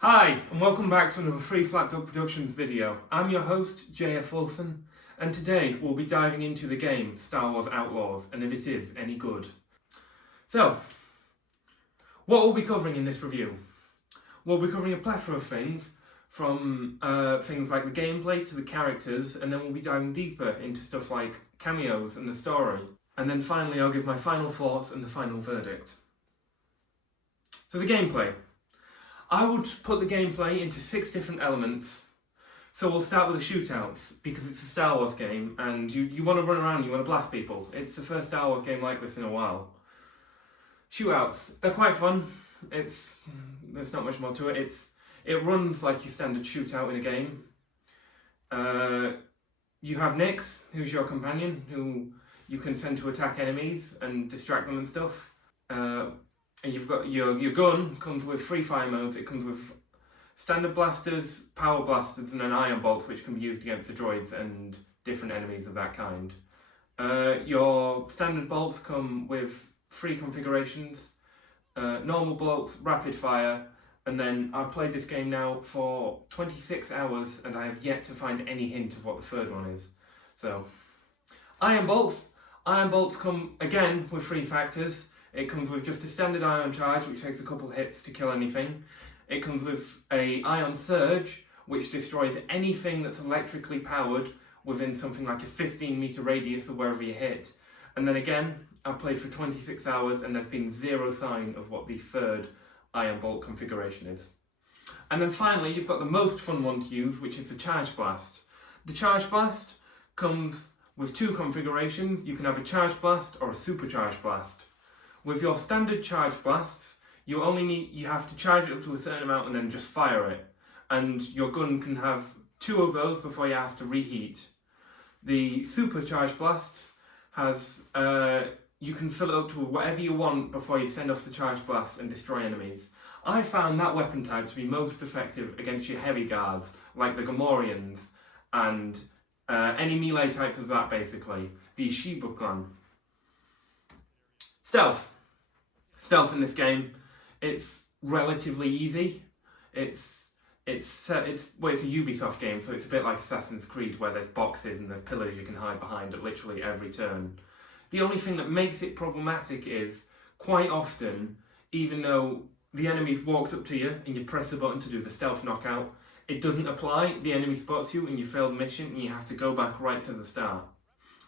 Hi, and welcome back to another Free Flat Duck Productions video. I'm your host, JF Wilson, and today we'll be diving into the game Star Wars Outlaws, and if it is any good. So, what we'll be covering in this review? We'll be covering a plethora of things, from things like the gameplay to the characters, and then we'll be diving deeper into stuff like cameos and the story. And then finally I'll give my final thoughts and the final verdict. So the gameplay. I would put the gameplay into 6 different elements. So we'll start with the shootouts, because it's a Star Wars game and you want to run around, you want to blast people. It's the first Star Wars game like this in a while. Shootouts, they're quite fun. There's not much more to it. It runs like your standard shootout in a game. You have Nix, who's your companion, who you can send to attack enemies and distract them and stuff. And you've got your gun comes with 3 fire modes. It comes with standard blasters, power blasters, and then ion bolts, which can be used against the droids and different enemies of that kind. Your standard bolts come with 3 configurations: normal bolts, rapid fire, and then I've played this game now for 26 hours and I have yet to find any hint of what the third one is. So, ion bolts. Ion bolts come again with 3 factors. It comes with just a standard ion charge, which takes a couple hits to kill anything. It comes with a ion surge, which destroys anything that's electrically powered within something like a 15-meter radius of wherever you hit. And then again, I've played for 26 hours and there's been 0 sign of what the third ion bolt configuration is. And then finally, you've got the most fun one to use, which is the charge blast. The charge blast comes with 2 configurations. You can have a charge blast or a supercharged blast. With your standard charge blasts, you have to charge it up to a certain amount and then just fire it. And your gun can have 2 of those before you have to reheat. The supercharged blasts has you can fill it up to whatever you want before you send off the charge blasts and destroy enemies. I found that weapon type to be most effective against your heavy guards, like the Gamorreans and any melee types of that, basically. The Shiba clan. Stealth in this game, it's relatively easy. It's a Ubisoft game, so it's a bit like Assassin's Creed, where there's boxes and there's pillars you can hide behind at literally every turn. The only thing that makes it problematic is, quite often, even though the enemy's walked up to you and you press the button to do the stealth knockout, it doesn't apply. The enemy spots you and you failed the mission and you have to go back right to the start,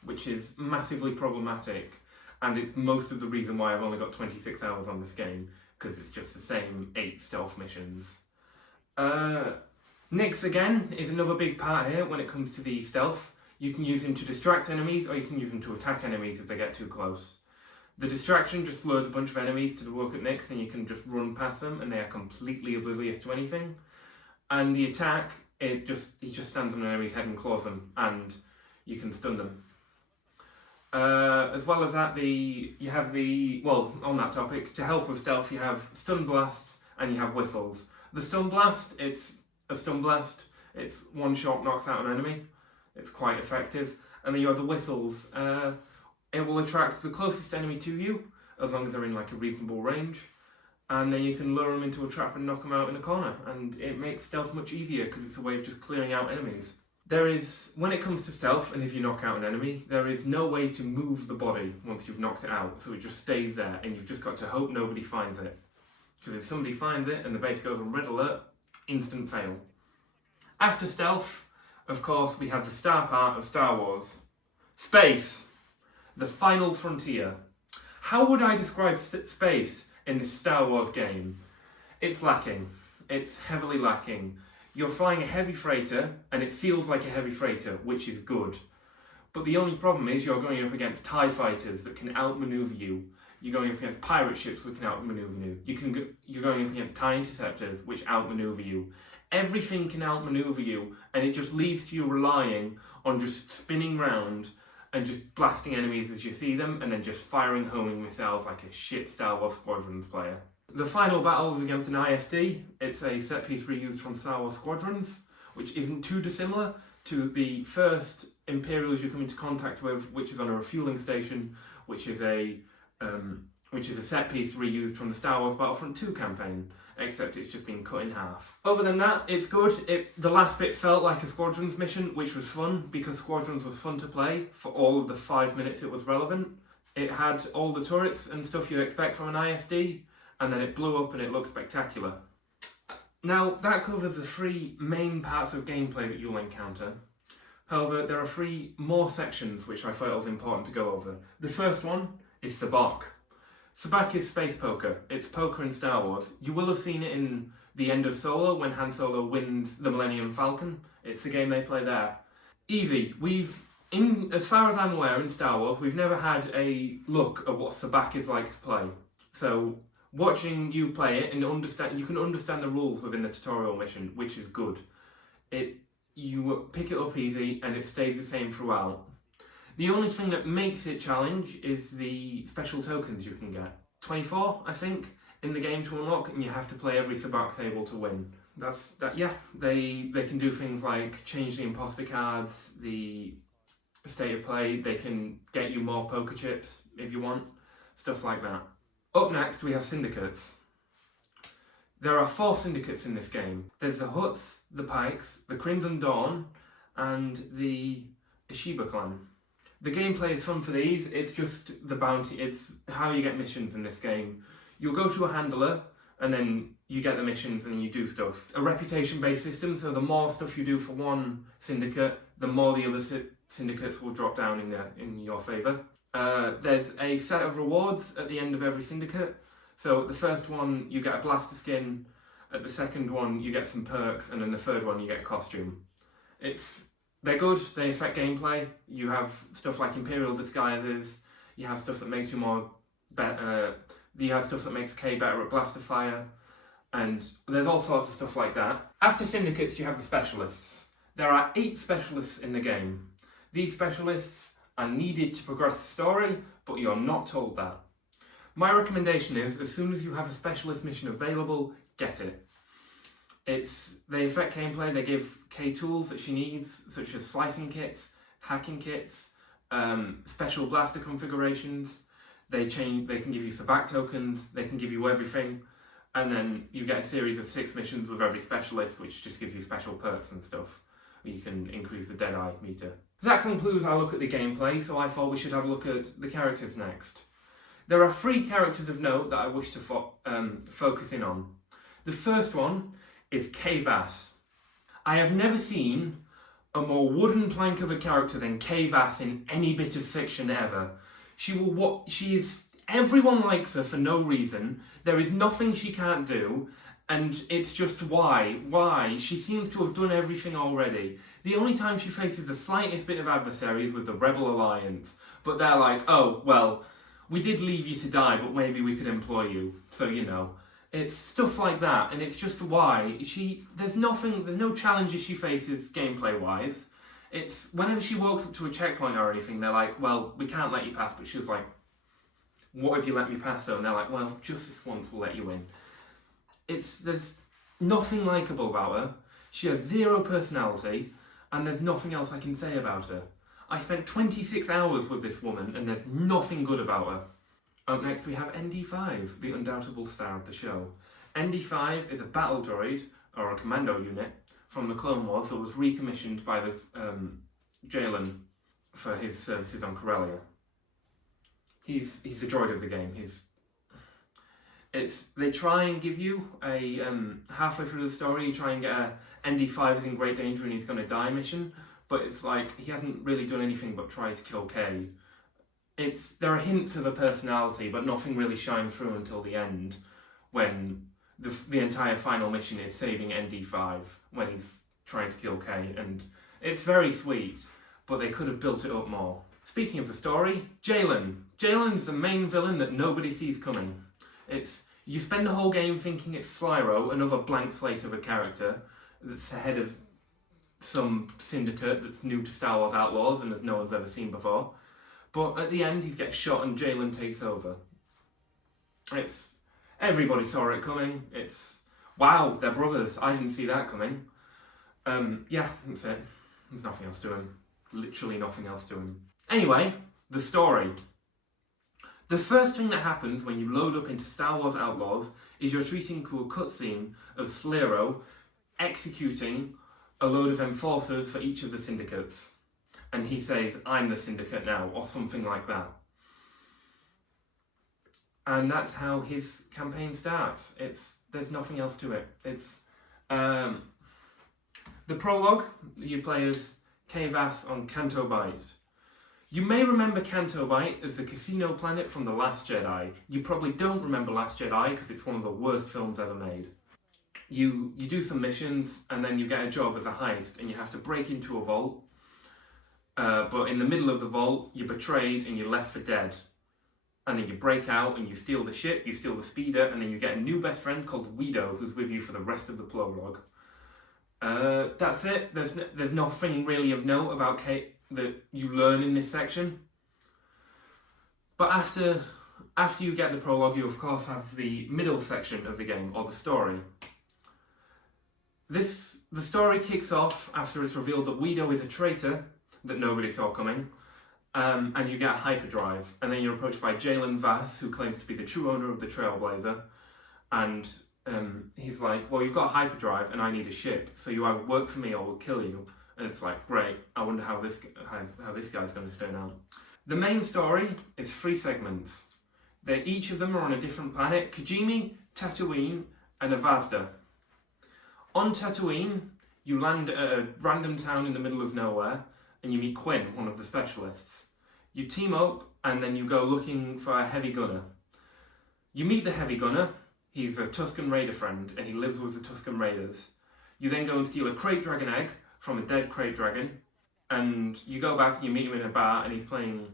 which is massively problematic. And it's most of the reason why I've only got 26 hours on this game, because it's just the same 8 stealth missions. Nix, again, is another big part here when it comes to the stealth. You can use him to distract enemies, or you can use him to attack enemies if they get too close. The distraction just lures a bunch of enemies to look at Nix, and you can just run past them, and they are completely oblivious to anything. And the attack, he just stands on an enemy's head and claws them, and you can stun them. As well as that, on that topic, to help with stealth, you have stun blasts and you have whistles. The stun blast, it's a stun blast. It's 1 shot knocks out an enemy. It's quite effective. And then you have the whistles. It will attract the closest enemy to you, as long as they're in like a reasonable range. And then you can lure them into a trap and knock them out in a corner. And it makes stealth much easier because it's a way of just clearing out enemies. When it comes to stealth, and if you knock out an enemy, there is no way to move the body once you've knocked it out, so it just stays there, and you've just got to hope nobody finds it. Because if somebody finds it and the base goes on red alert, instant fail. After stealth, of course, we have the star part of Star Wars. Space. The final frontier. How would I describe space in this Star Wars game? It's lacking. It's heavily lacking. You're flying a heavy freighter, and it feels like a heavy freighter, which is good. But the only problem is you're going up against TIE fighters that can outmaneuver you. You're going up against pirate ships that can outmaneuver you. You're going up against TIE interceptors, which outmaneuver you. Everything can outmaneuver you, and it just leads to you relying on just spinning round and just blasting enemies as you see them, and then just firing homing missiles like a shit Star Wars Squadrons player. The final battle is against an ISD. It's a set piece reused from Star Wars Squadrons, which isn't too dissimilar to the first Imperials you come into contact with, which is on a refueling station, which is a which is a set piece reused from the Star Wars Battlefront 2 campaign, except it's just been cut in half. Other than that, it's good. The last bit felt like a Squadrons mission, which was fun, because Squadrons was fun to play for all of the 5 minutes it was relevant. It had all the turrets and stuff you'd expect from an ISD, and then it blew up and it looked spectacular. Now, that covers the 3 main parts of gameplay that you'll encounter. However, there are 3 more sections which I felt was important to go over. The first one is Sabacc. Sabacc is space poker. It's poker in Star Wars. You will have seen it in the end of Solo when Han Solo wins the Millennium Falcon. It's the game they play there. Easy. As far as I'm aware in Star Wars, we've never had a look at what Sabacc is like to play. So watching you play it and you can understand the rules within the tutorial mission, which is good. You pick it up easy and it stays the same throughout. The only thing that makes it challenge is the special tokens you can get. 24, I think, in the game to unlock, and you have to play every Sabacc table to win. They can do things like change the imposter cards, the state of play, they can get you more poker chips if you want, stuff like that. Up next we have syndicates. There are 4 syndicates in this game. There's the Hutts, the Pikes, the Crimson Dawn, and the Ishiba clan. The gameplay is fun for these, it's just the bounty, it's how you get missions in this game. You'll go to a handler, and then you get the missions and you do stuff. A reputation-based system, so the more stuff you do for one syndicate, the more the other syndicates will drop down in your favour. There's a set of rewards at the end of every syndicate. So the first one, you get a blaster skin, at the second one, you get some perks, and then the third one, you get a costume. They're good, they affect gameplay. You have stuff like Imperial disguises, you have stuff that makes you more better, you have stuff that makes K better at blaster fire, and there's all sorts of stuff like that. After syndicates, you have the specialists. There are 8 specialists in the game. These specialists are needed to progress the story, but you're not told that. My recommendation is, as soon as you have a specialist mission available, get it. They affect gameplay, they give Kay tools that she needs, such as slicing kits, hacking kits, special blaster configurations. They can give you Sabacc tokens, they can give you everything, and then you get a series of 6 missions with every specialist, which just gives you special perks and stuff. You can increase the Deadeye meter. That concludes our look at the gameplay, so I thought we should have a look at the characters next. There are 3 characters of note that I wish to focus in on. The first one is Kay Vass. I have never seen a more wooden plank of a character than Kay Vass in any bit of fiction ever. Everyone likes her for no reason. There is nothing she can't do, and it's just why? She seems to have done everything already. The only time she faces the slightest bit of adversary is with the Rebel Alliance, but they're like, oh, well, we did leave you to die, but maybe we could employ you, so you know. It's stuff like that, and it's just why. There's no challenges she faces gameplay-wise. It's whenever she walks up to a checkpoint or anything, they're like, well, we can't let you pass, but she was like, what if you let me pass though? And they're like, well, just this once we'll let you in. There's nothing likeable about her. She has 0 personality, and there's nothing else I can say about her. I spent 26 hours with this woman, and there's nothing good about her. Up next we have ND5, the undoubtable star of the show. ND5 is a battle droid, or a commando unit, from the Clone Wars that was recommissioned by the Jalen for his services on Corellia. He's the droid of the game. They try and give you a halfway through the story, you try and get a ND5 is in great danger and he's going to die mission, but it's like he hasn't really done anything but try to kill Kay. There are hints of a personality, but nothing really shines through until the end, when the entire final mission is saving ND5 when he's trying to kill Kay, and it's very sweet, but they could have built it up more. Speaking of the story, Jalen. Jalen is the main villain that nobody sees coming. You spend the whole game thinking it's Slyro, another blank slate of a character that's the head of some syndicate that's new to Star Wars Outlaws and as no one's ever seen before. But at the end, he gets shot and Jalen takes over. Everybody saw it coming. Wow, they're brothers. I didn't see that coming. Yeah, that's it. There's nothing else to him. Literally nothing else to him. Anyway, the story. The first thing that happens when you load up into Star Wars Outlaws is you're treated to a cutscene of Slero executing a load of enforcers for each of the syndicates. And he says, "I'm the syndicate now," or something like that. And that's how his campaign starts. There's nothing else to it. The prologue, you play as Kay Vass on Canto Bight. You may remember Canto Bight as the casino planet from The Last Jedi. You probably don't remember Last Jedi because it's one of the worst films ever made. You do some missions and then you get a job as a heist and you have to break into a vault. But in the middle of the vault, you're betrayed and you're left for dead. And then you break out and you steal the ship, you steal the speeder, and then you get a new best friend called Guido who's with you for the rest of the prologue. That's it. There's nothing really of note about Kate that you learn in this section. But after you get the prologue, you of course have the middle section of the game, or the story. The story kicks off after it's revealed that Guido is a traitor that nobody saw coming, and you get a hyperdrive, and then you're approached by Jalen Vass, who claims to be the true owner of the Trailblazer, and he's like, "Well, you've got a hyperdrive and I need a ship, so you either work for me or we'll kill you." And it's like, great, I wonder how this guy's going to turn out. The main story is 3 segments. Each of them are on a different planet: Kijimi, Tatooine, and Avazda. On Tatooine, you land at a random town in the middle of nowhere, and you meet Quinn, one of the specialists. You team up, and then you go looking for a heavy gunner. You meet the heavy gunner. He's a Tusken Raider friend, and he lives with the Tusken Raiders. You then go and steal a Krayt Dragon egg from a dead Krayt Dragon, and you go back and you meet him in a bar, and he's playing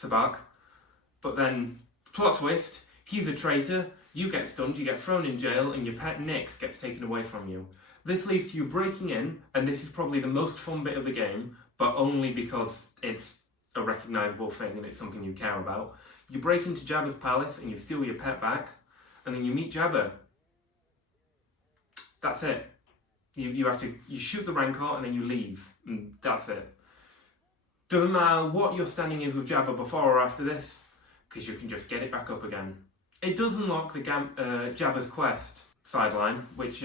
Sabacc. But then, plot twist, he's a traitor, you get stunned, you get thrown in jail, and your pet Nix gets taken away from you. This leads to you breaking in, and this is probably the most fun bit of the game, but only because it's a recognisable thing and it's something you care about. You break into Jabba's palace and you steal your pet back, and then you meet Jabba. That's it. You shoot the Rancor and then you leave, and that's it. Doesn't matter what your standing is with Jabba before or after this, because you can just get it back up again. It does unlock the Jabba's Quest sideline, which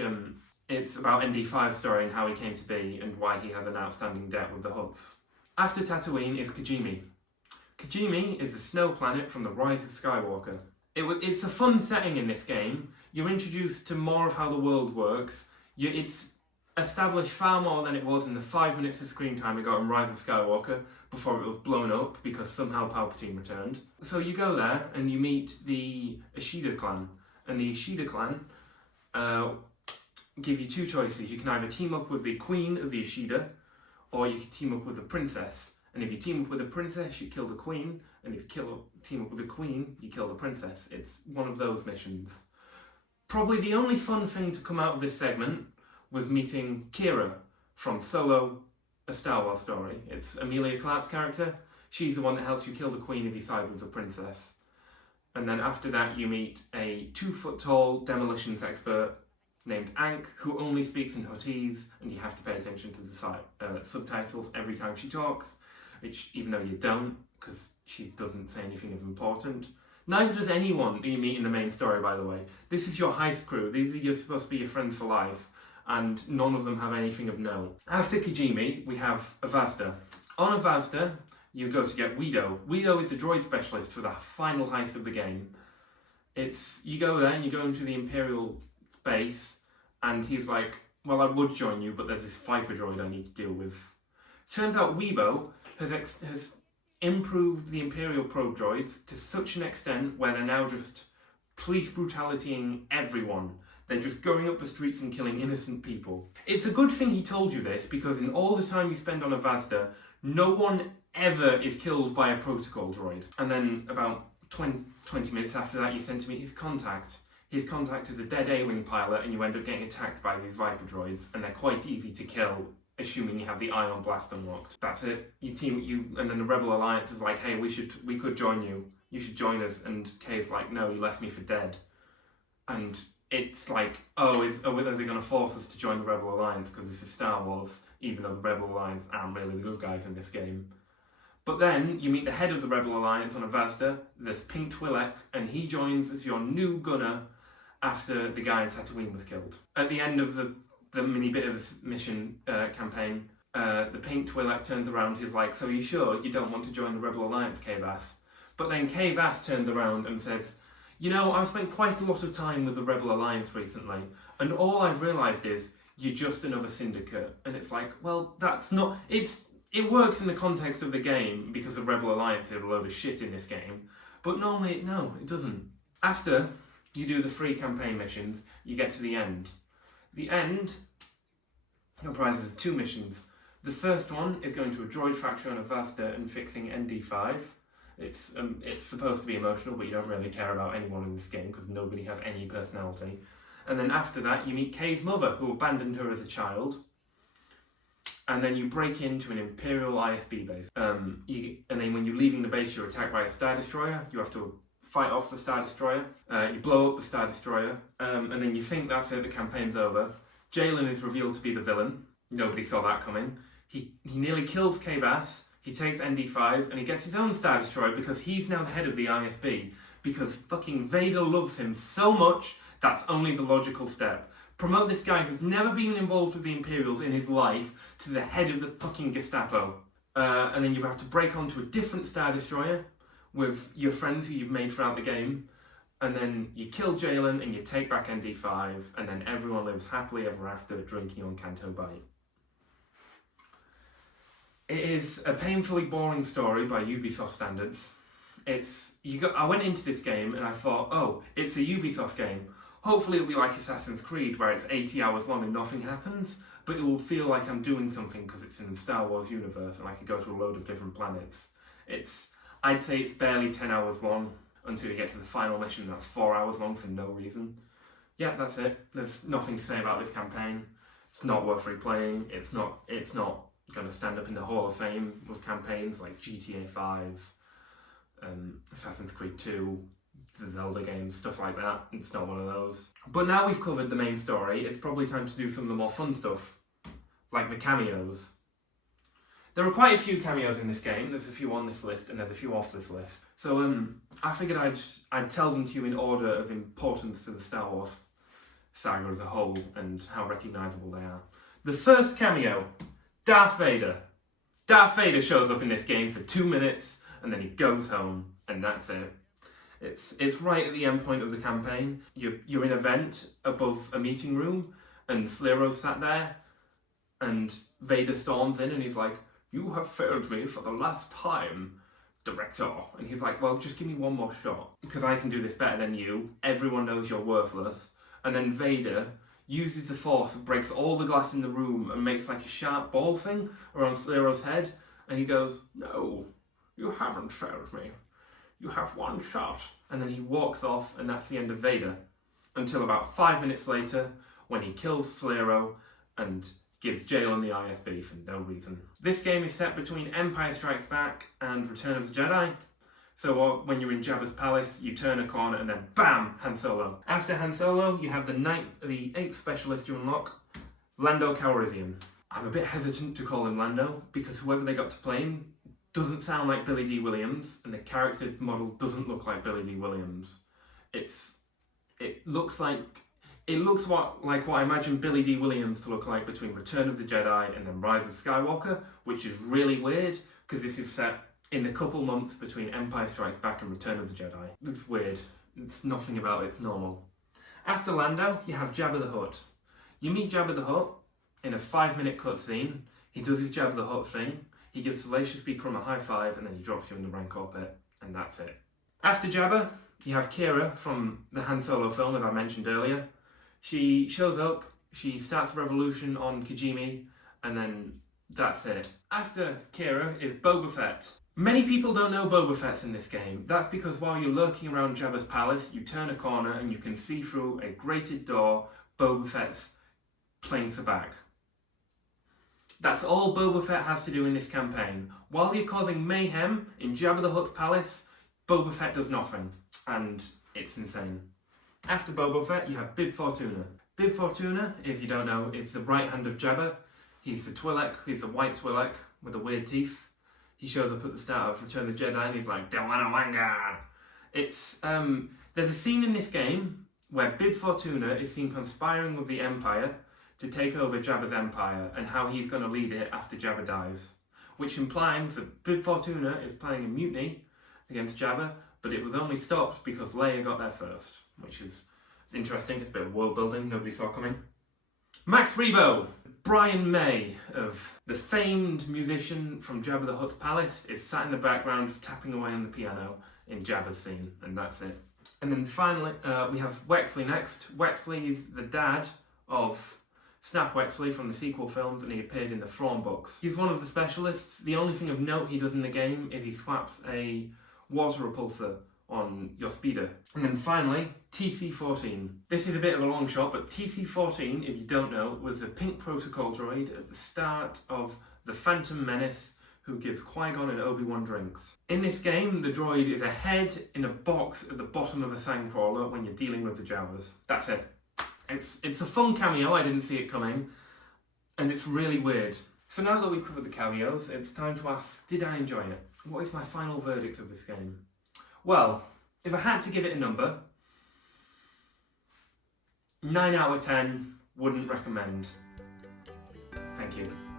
it's about ND5's story and how he came to be and why he has an outstanding debt with the Hutts. After Tatooine is Kijimi. Kijimi is the snow planet from The Rise of Skywalker. It's a fun setting in this game. You're introduced to more of how the world works. It's established far more than it was in the 5 minutes of screen time it got in Rise of Skywalker before it was blown up because somehow Palpatine returned. So you go there and you meet the Ishida clan. And the Ishida clan give you 2 choices. You can either team up with the Queen of the Ishida, or you can team up with the Princess. And if you team up with the Princess, you kill the Queen, and if you team up with the Queen, you kill the Princess. It's one of those missions. Probably the only fun thing to come out of this segment was meeting Kira from Solo, A Star Wars Story. It's Emilia Clarke's character. She's the one that helps you kill the Queen if you side with the Princess. And then after that you meet a 2-foot-tall demolitions expert named Ankh, who only speaks in Huttese, and you have to pay attention to the subtitles every time she talks, which, even though you don't, because she doesn't say anything of important. Neither does anyone that you meet in the main story, by the way. This is your heist crew. These are supposed to be your friends for life, and none of them have anything of note. After Kijimi, we have Avazda. On Avazda, you go to get Guido. Guido is the droid specialist for the final heist of the game. You go there and you go into the Imperial base, and he's like, "Well, I would join you, but there's this Viper droid I need to deal with." Turns out Weibo has improved the Imperial probe droids to such an extent where they're now just police brutalitying everyone. They're just going up the streets and killing innocent people. It's a good thing he told you this, because in all the time you spend on Avazda, no one ever is killed by a protocol droid. And then about 20 minutes after that, you send to meet his contact. His contact is a dead A-Wing pilot, and you end up getting attacked by these Viper droids, and they're quite easy to kill, assuming you have the Ion Blast unlocked. That's it. And then the Rebel Alliance is like, "Hey, we could join you. You should join us." And Kay's like, "No, you left me for dead." And it's like, are they going to force us to join the Rebel Alliance because this is Star Wars, even though the Rebel Alliance aren't really the good guys in this game. But then you meet the head of the Rebel Alliance on Avazda, this Pink Twi'lek, and he joins as your new gunner after the guy in Tatooine was killed. At the end of the mini bit of this mission campaign, the Pink Twi'lek turns around, he's like, so are you sure you don't want to join the Rebel Alliance, Kavas? But then Kavas turns around and says, you know, I've spent quite a lot of time with the Rebel Alliance recently, and all I've realised is, you're just another syndicate. And it's like, well, that's not... It works in the context of the game, because the Rebel Alliance is a load of shit in this game, but normally, no, it doesn't. After you do the 3 campaign missions, you get to the end. The end comprises 2 missions. The first one is going to a droid factory on Avazda and fixing ND5. It's supposed to be emotional, but you don't really care about anyone in this game because nobody has any personality. And then after that, you meet Kay's mother, who abandoned her as a child. And then you break into an Imperial ISB base. And then when you're leaving the base, you're attacked by a Star Destroyer. You have to fight off the Star Destroyer. You blow up the Star Destroyer. And then you think that's it, the campaign's over. Jalen is revealed to be the villain. Nobody saw that coming. He nearly kills Kavas. He takes ND5 and he gets his own Star Destroyer because he's now the head of the ISB. Because fucking Vader loves him so much, that's only the logical step. Promote this guy who's never been involved with the Imperials in his life to the head of the fucking Gestapo. And then you have to break onto a different Star Destroyer with your friends who you've made throughout the game. And then you kill Jalen and you take back ND5, and then everyone lives happily ever after drinking on Canto Bight. It is a painfully boring story by Ubisoft standards. I went into this game and I thought, oh, it's a Ubisoft game. Hopefully it'll be like Assassin's Creed, where it's 80 hours long and nothing happens, but it will feel like I'm doing something because it's in the Star Wars universe and I could go to a load of different planets. I'd say it's barely 10 hours long until you get to the final mission that's 4 hours long for no reason. Yeah, that's it. There's nothing to say about this campaign. It's not worth replaying. It's not going to stand up in the Hall of Fame with campaigns like GTA 5, Assassin's Creed 2, the Zelda games, stuff like that. It's not one of those. But now we've covered the main story, it's probably time to do some of the more fun stuff, like the cameos. There are quite a few cameos in this game. There's a few on this list and there's a few off this list. So I figured I'd tell them to you in order of importance to the Star Wars saga as a whole and how recognisable they are. The first cameo, Darth Vader. Darth Vader shows up in this game for 2 minutes and then he goes home and that's it. It's right at the end point of the campaign. You're in a vent above a meeting room and Sliro's sat there and Vader storms in and he's like, "You have failed me for the last time, Director." And he's like, "Well, just give me one more shot because I can do this better than you. Everyone knows you're worthless." And then Vader uses the Force and breaks all the glass in the room and makes like a sharp ball thing around Sliro's head. And he goes, "No, you haven't failed me. You have one shot." And then he walks off and that's the end of Vader. Until about 5 minutes later when he kills Sliro and gives Jalen the ISB for no reason. This game is set between Empire Strikes Back and Return of the Jedi. So when you're in Jabba's palace, you turn a corner and then BAM! Han Solo. After Han Solo, you have the 8th specialist you unlock, Lando Calrissian. I'm a bit hesitant to call him Lando because whoever they got to play him doesn't sound like Billy D. Williams and the character model doesn't look like Billy D. Williams. It looks like what I imagine Billy D. Williams to look like between Return of the Jedi and then Rise of Skywalker, which is really weird because this is set in the couple months between Empire Strikes Back and Return of the Jedi. It's weird. It's nothing about it's normal. After Lando, you have Jabba the Hutt. You meet Jabba the Hutt in a 5-minute cutscene. He does his Jabba the Hutt thing. He gives Salacious B. Crumb a high five and then he drops you in the Rancor pit, and that's it. After Jabba, you have Kira from the Han Solo film, as I mentioned earlier. She shows up, she starts a revolution on Kijimi, and then that's it. After Kira is Boba Fett. Many people don't know Boba Fett's in this game. That's because while you're lurking around Jabba's palace, you turn a corner and you can see through a grated door Boba Fett's plane sabacc. That's all Boba Fett has to do in this campaign. While you're causing mayhem in Jabba the Hutt's palace, Boba Fett does nothing, and it's insane. After Boba Fett, you have Bib Fortuna. Bib Fortuna, if you don't know, is the right hand of Jabba. He's the Twi'lek, he's the white Twi'lek with the weird teeth. he shows up at the start of Return of the Jedi and he's like, Dewanawanga! It's, there's a scene in this game where Bib Fortuna is seen conspiring with the Empire to take over Jabba's empire and how he's going to lead it after Jabba dies. Which implies that Bib Fortuna is planning a mutiny against Jabba, but it was only stopped because Leia got there first, which is it's interesting. It's a bit of world building nobody saw coming. Max Rebo, Brian May, of the famed musician from Jabba the Hutt's palace, is sat in the background tapping away on the piano in Jabba's scene, and that's it. And then finally, we have Wexley next. Wexley is the dad of Snap Wexley from the sequel films, and he appeared in the Thrawn books. He's one of the specialists. The only thing of note he does in the game is he slaps a water repulsor on your speeder. And then finally, TC-14. This is a bit of a long shot, but TC-14, if you don't know, was a pink protocol droid at the start of The Phantom Menace who gives Qui-Gon and Obi-Wan drinks. In this game, the droid is a head in a box at the bottom of a sandcrawler when you're dealing with the Jawas. That's it. It's a fun cameo, I didn't see it coming, and it's really weird. So now that we've covered the cameos, it's time to ask, did I enjoy it? What is my final verdict of this game? Well, if I had to give it a number, 9 out of 10, wouldn't recommend. Thank you.